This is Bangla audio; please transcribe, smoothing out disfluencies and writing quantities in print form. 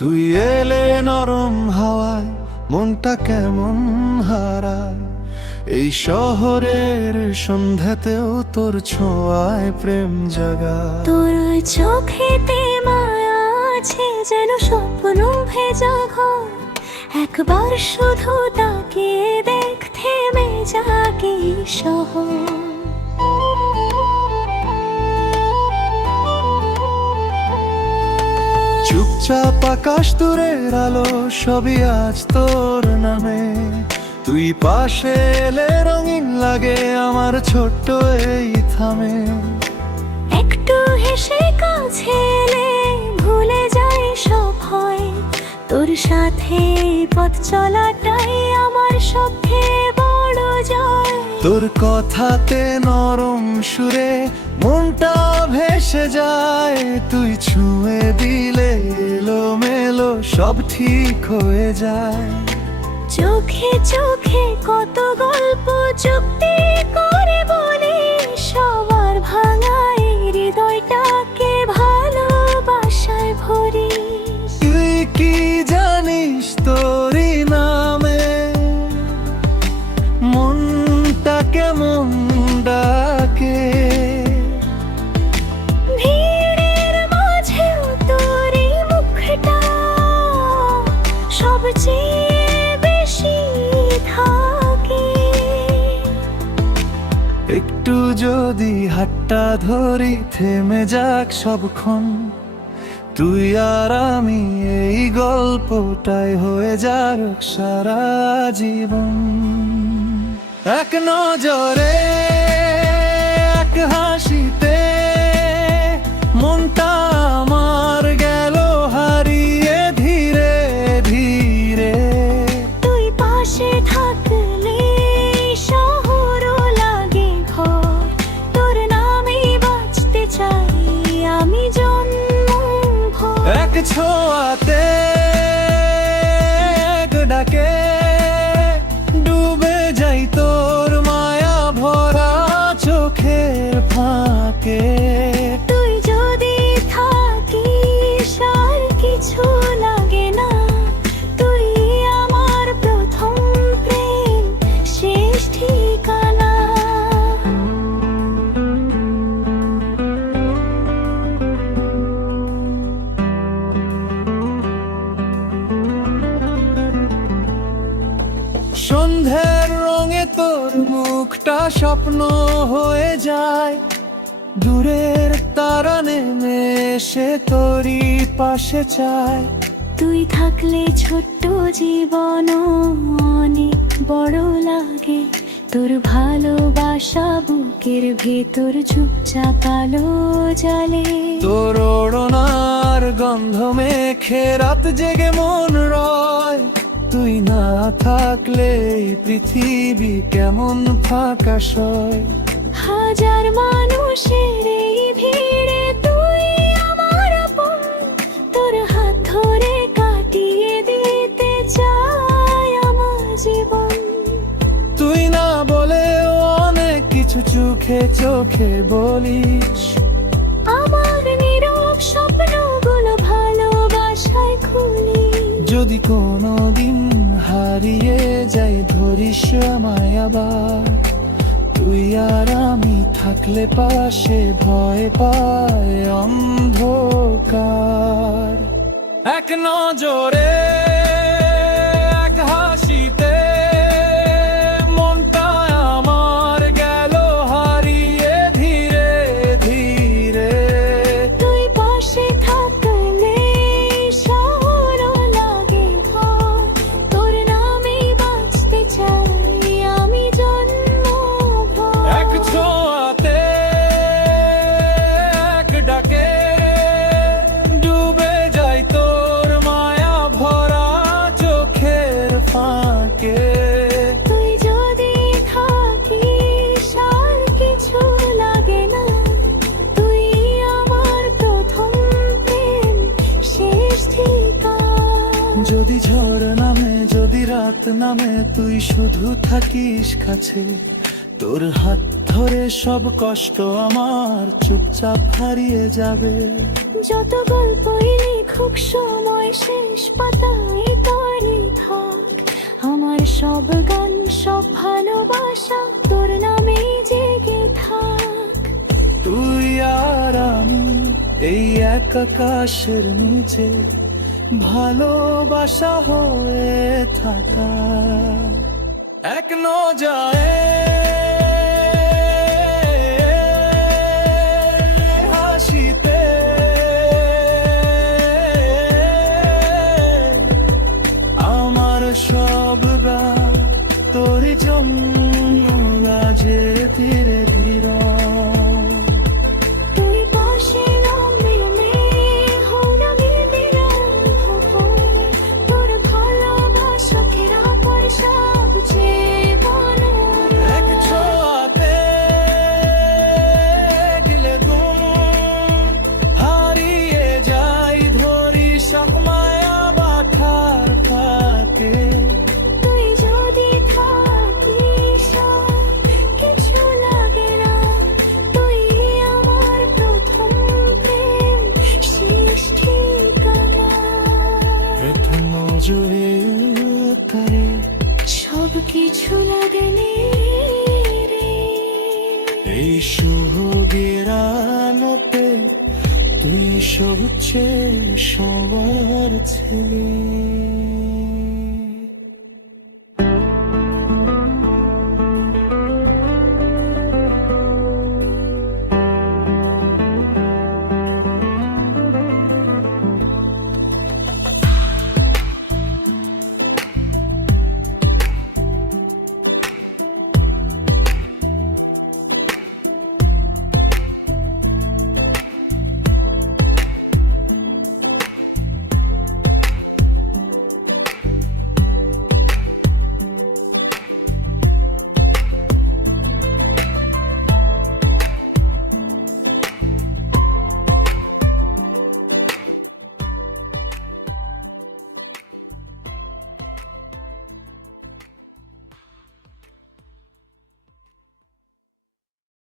তুই এলে নরম হাওয়ায় মনটা কেমন হারায়। এই শহরের সন্ধ্যাতেও তোর ছোঁয়ায় প্রেম জাগায়। তোর ওই চোখেতে মায়া আছে, যেন স্বপ্ন ভেজা ঘর। একবার শুধু তাকিয়ে দেখ, থেমে যাকে শহর। চুপচাপ আকাশ দূরের আলো সবই আজ তোর নামে। তুই পাশে এলে রঙিন লাগে আমার ছোট্ট এই থামে। একটু হেসে কাছে এলে ভুলে যাই সব ভয়। তোর সাথে পথ চলাটাই আমার সবচেয়ে বড় জয়। তোর কথাতে নরম সুরে মনটা ভেসে যায়। তুই ছুঁয়ে দিলে এলোমেলো সব ঠিক হয়ে যায়। চোখে চোখে কত গল্প চুক্তি করে বলি, সবার ভাঙায় হৃদয়টাকে ভালোবাসায় ভরি। তুই কি জানিস তোরই নামে মনটা কেমন ডাকে। ভিড়ের মাঝেও তোরই মুখটা সবচেয়ে বেশি থাকে। একটু যদি হাতটা ধরি থেমে যাক সবক্ষণ। তুই আর আমি এই গল্পটাই হয়ে যাক সারা জীবন। এক নজরে এক হাসিতে মনটা আমার গেল হারিয়ে ধীরে ধীরে। তুই পাশে থাকলে শহরও লাগে ঘর। তোর নামেই বাঁচতে চাই আমি জন্মভর। এক ছোঁয়াতে এক ডাকে ডুবে যাই তোর মায়া ভরা চোখের ফাঁকে। তুই যদি থাকিস আর কিছু লাগে না। তুই আমার প্রথম প্রেম, শেষ ঠিকানা। সন্ধ্যের রঙে তোর মুখটা স্বপ্ন হয়ে যায়। দূরের তারা নেমে এসে তোরই পাশে চায়। তুই থাকলে ছোট্ট জীবন অনেক বড় লাগে। তোর ভালোবাসা বুকের ভেতর চুপচাপ আলো জ্বালে। তোর ওড়নার গন্ধ মেখে রাত জেগে মন রয়। তুই না থাকলে এই পৃথিবী কেমন ফাঁকা সয়। হাজার মানুষের এই ভিড়ে তুই আমার আপন। তোর হাত ধরে কাটিয়ে দিতে চাই আমার জীবন। তুই না বলেও অনেক কিছু চোখে চোখে বলিস। আমার নীরব স্বপ্নগুলো ভালোবাসায় খুলি। যদি কোনোদিন হারিয়ে যাই ধরিস আমায় আবার। তুই আর আমি থাকলে পাশে ভয় পায় অন্ধকার। এক নজরে এক হাসিতে মনটা আমার গেল হারিয়ে ধীরে ধীরে। তুই পাশে থাকলে শহরও লাগে ঘর। তোর নামেই বাঁচতে চাই আমি জন্মভর। এক ছোঁয়াতে এক ডাকে ডুবে যাই তোর মায়া ভরা চোখের ফাঁকে। তুই যদি থাকিস আর কিছু লাগে না। তুই আমার প্রথম প্রেম, শেষ ঠিকানা। যদি ঝড় নামে যদি রাত নামে তুই শুধু থাকিস কাছে। তোর হাত ধরে সব কষ্ট আমার চুপচাপ হারিয়ে যাবে। যত গল্পই লিখুক সময় শেষ পাতায় তারই থাক। আমার সব গান সব ভালোবাসা তোর নামে জেগে থাক। তুই আর আমি এই এক আকাশের নিচে ভালোবাসা হয়ে থাকা। এক নজায়ে হাসিতে আমার সব গান তোর জন্য গাছে ধীরে ধীরে। তুই পাশে নামলে হন আমি বিরহ হই। তোর ভালোবাসা ফেরা পয়সা জীবন। এক ছোঁয়াতে দিলে ঘুম হারিয়ে যাই ধরি সব মায়া বাঁধার ফাঁকে। তুই যদি থাকিস আর কিছু লাগে না। তুই আমার প্রথম প্রেম শেষ ঠিকানা। প্রথম জুড়ে করে সব কিছু লাগে রে। এই শুভ গিরানোতে তুই সবচেয়ে সবার ছেলে।